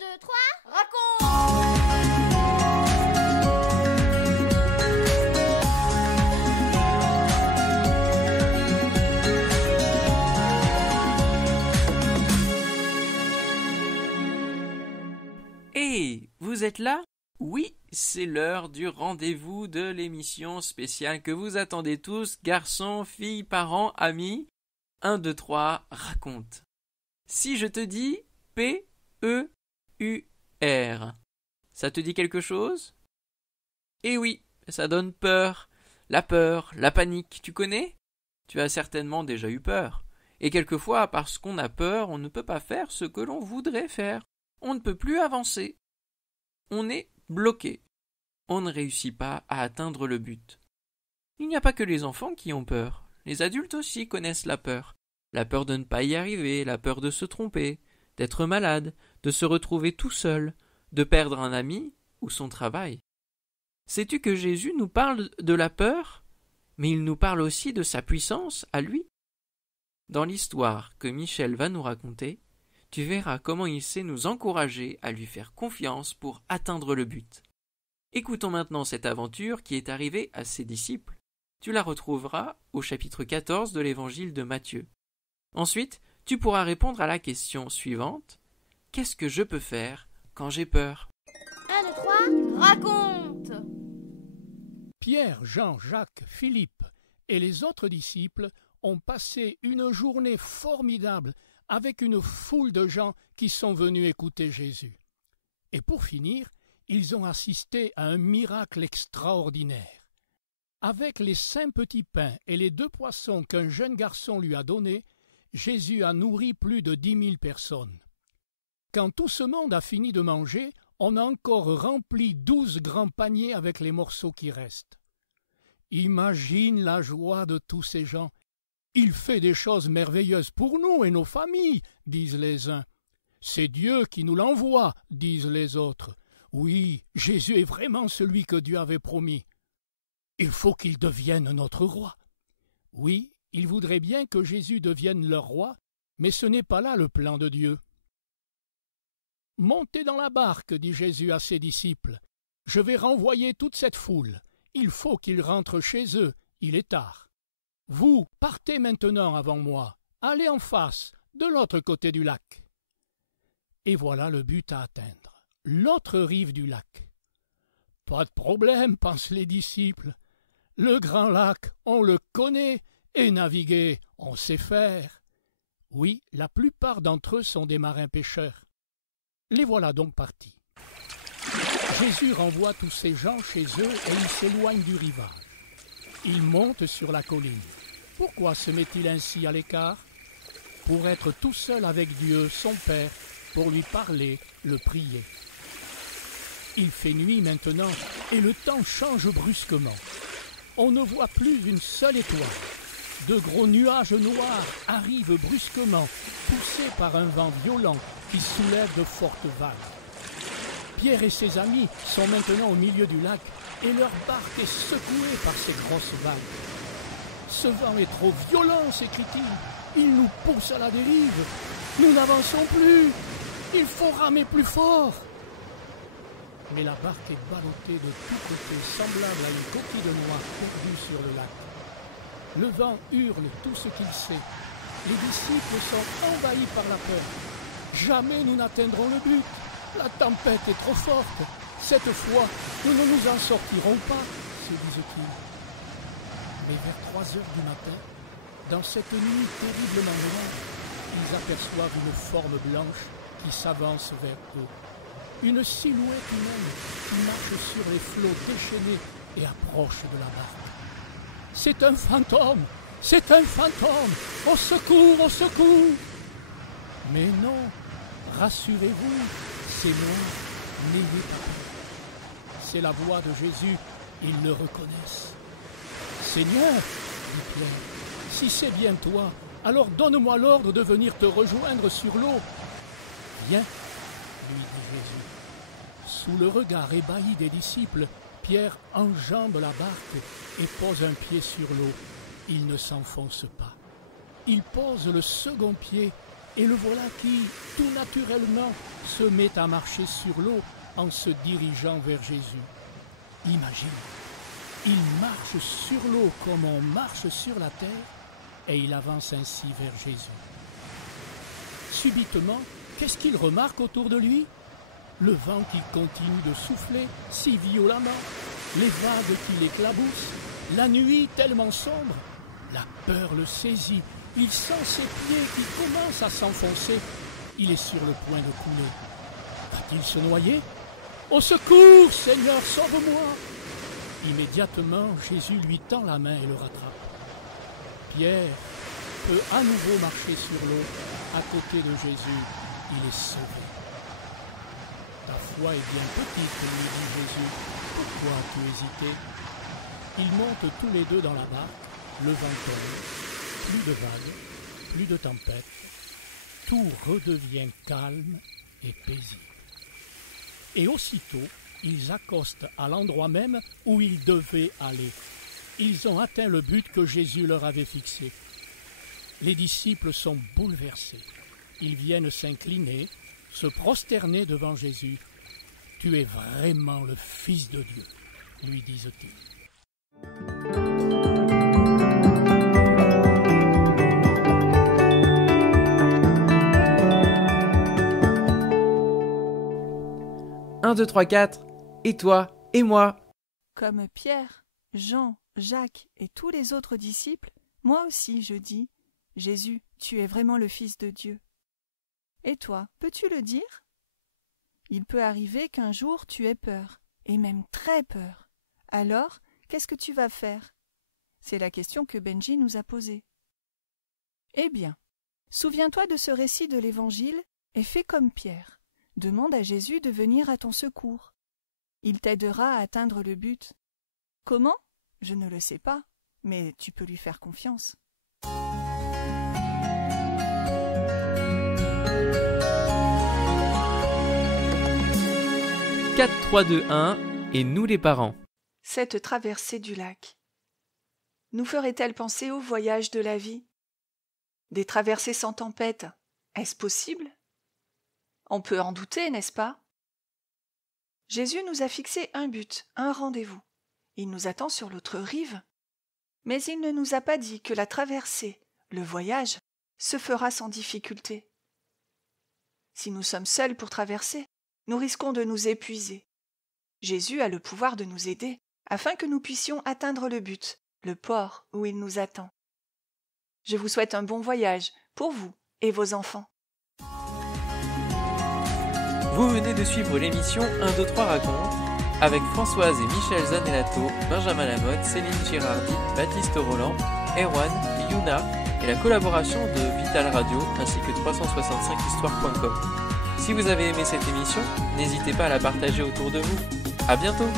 2, 3, raconte! Hey, vous êtes là? Oui, c'est l'heure du rendez-vous de l'émission spéciale que vous attendez tous, garçons, filles, parents, amis. 1, 2, 3, raconte. Si je te dis P-E-U-R, ça te dit quelque chose? Eh oui, ça donne peur. La peur, la panique, tu connais? Tu as certainement déjà eu peur. Et quelquefois, parce qu'on a peur, on ne peut pas faire ce que l'on voudrait faire. On ne peut plus avancer. On est bloqué. On ne réussit pas à atteindre le but. Il n'y a pas que les enfants qui ont peur. Les adultes aussi connaissent la peur. La peur de ne pas y arriver, la peur de se tromper, d'être malade, de se retrouver tout seul, de perdre un ami ou son travail. Sais-tu que Jésus nous parle de la peur, mais il nous parle aussi de sa puissance à lui? Dans l'histoire que Michel va nous raconter, tu verras comment il sait nous encourager à lui faire confiance pour atteindre le but. Écoutons maintenant cette aventure qui est arrivée à ses disciples. Tu la retrouveras au chapitre 14 de l'évangile de Matthieu. Ensuite, tu pourras répondre à la question suivante. Qu'est-ce que je peux faire quand j'ai peur? 1, 2, 3, raconte! Pierre, Jean, Jacques, Philippe et les autres disciples ont passé une journée formidable avec une foule de gens qui sont venus écouter Jésus. Et pour finir, ils ont assisté à un miracle extraordinaire. Avec les 5 petits pains et les 2 poissons qu'un jeune garçon lui a donnés, Jésus a nourri plus de 10 000 personnes. Quand tout ce monde a fini de manger, on a encore rempli 12 grands paniers avec les morceaux qui restent. Imagine la joie de tous ces gens. Il fait des choses merveilleuses pour nous et nos familles, disent les uns. C'est Dieu qui nous l'envoie, disent les autres. Oui, Jésus est vraiment celui que Dieu avait promis. Il faut qu'il devienne notre roi. Oui, ils voudraient bien que Jésus devienne leur roi, mais ce n'est pas là le plan de Dieu. Montez dans la barque, dit Jésus à ses disciples. Je vais renvoyer toute cette foule. Il faut qu'ils rentrent chez eux, il est tard. Vous, partez maintenant avant moi, allez en face, de l'autre côté du lac. Et voilà le but à atteindre, l'autre rive du lac. Pas de problème, pensent les disciples. Le grand lac, on le connaît, et naviguer, on sait faire. Oui, la plupart d'entre eux sont des marins pêcheurs. Les voilà donc partis. Jésus renvoie tous ces gens chez eux et ils s'éloignent du rivage. Il monte sur la colline. Pourquoi se met-il ainsi à l'écart? Pour être tout seul avec Dieu, son Père, pour lui parler, le prier. Il fait nuit maintenant et le temps change brusquement. On ne voit plus une seule étoile. De gros nuages noirs arrivent brusquement, poussés par un vent violent qui soulève de fortes vagues. Pierre et ses amis sont maintenant au milieu du lac et leur barque est secouée par ces grosses vagues. Ce vent est trop violent, s'écrie-t-il. Il nous pousse à la dérive. Nous n'avançons plus. Il faut ramer plus fort. Mais la barque est ballottée de tous côtés, semblable à une coquille de noix perdue sur le lac. Le vent hurle tout ce qu'il sait. Les disciples sont envahis par la peur. Jamais nous n'atteindrons le but. La tempête est trop forte. Cette fois, nous ne nous en sortirons pas, se disent-ils. Mais vers 3 heures du matin, dans cette nuit terriblement noire, ils aperçoivent une forme blanche qui s'avance vers eux. Une silhouette humaine qui marche sur les flots déchaînés et approche de la barque. C'est un fantôme! C'est un fantôme! Au secours! Au secours! Mais non, rassurez-vous, c'est moi, n'ayez pas peur. C'est la voix de Jésus, ils le reconnaissent. Seigneur, dit Pierre, si c'est bien toi, alors donne-moi l'ordre de venir te rejoindre sur l'eau. Viens, lui dit Jésus. Sous le regard ébahi des disciples, Pierre enjambe la barque et pose un pied sur l'eau. Il ne s'enfonce pas. Il pose le second pied et le voilà qui, tout naturellement, se met à marcher sur l'eau en se dirigeant vers Jésus. Imagine, il marche sur l'eau comme on marche sur la terre, et il avance ainsi vers Jésus. Subitement, qu'est-ce qu'il remarque autour de lui? Le vent qui continue de souffler si violemment, les vagues qui l'éclaboussent, la nuit tellement sombre. La peur le saisit, il sent ses pieds qui commencent à s'enfoncer. Il est sur le point de couler. Va-t-il se noyer? Au secours, Seigneur, sauve-moi! Immédiatement, Jésus lui tend la main et le rattrape. Pierre peut à nouveau marcher sur l'eau. À côté de Jésus, il est sauvé. Ta foi est bien petite, lui dit Jésus. Pourquoi as-tu hésité? Ils montent tous les deux dans la barque. Le vent tombe. Plus de vagues, plus de tempêtes. Tout redevient calme et paisible. Et aussitôt, ils accostent à l'endroit même où ils devaient aller. Ils ont atteint le but que Jésus leur avait fixé. Les disciples sont bouleversés. Ils viennent s'incliner, se prosterner devant Jésus. « Tu es vraiment le Fils de Dieu », lui disent-ils. Un, deux, trois, quatre. Et toi, et moi. Comme Pierre, Jean, Jacques et tous les autres disciples, moi aussi je dis « Jésus, tu es vraiment le Fils de Dieu ». Et toi, peux-tu le dire? Il peut arriver qu'un jour tu aies peur, et même très peur. Alors, qu'est-ce que tu vas faire? C'est la question que Benji nous a posée. Eh bien, souviens-toi de ce récit de l'Évangile et fais comme Pierre. Demande à Jésus de venir à ton secours. Il t'aidera à atteindre le but. Comment? Je ne le sais pas, mais tu peux lui faire confiance. 4, 3, 2, 1, et nous les parents. Cette traversée du lac nous ferait-elle penser au voyage de la vie? Des traversées sans tempête, est-ce possible? On peut en douter, n'est-ce pas? Jésus nous a fixé un but, un rendez-vous. Il nous attend sur l'autre rive. Mais il ne nous a pas dit que la traversée, le voyage, se fera sans difficulté. Si nous sommes seuls pour traverser, nous risquons de nous épuiser. Jésus a le pouvoir de nous aider afin que nous puissions atteindre le but, le port où il nous attend. Je vous souhaite un bon voyage pour vous et vos enfants. Vous venez de suivre l'émission 1, 2, 3 raconte avec Françoise et Michel Zanellato, Benjamin Lamotte, Céline Girardi, Baptiste Roland, Erwan, Yuna et la collaboration de Vital Radio ainsi que 365histoire.com. Si vous avez aimé cette émission, n'hésitez pas à la partager autour de vous. À bientôt!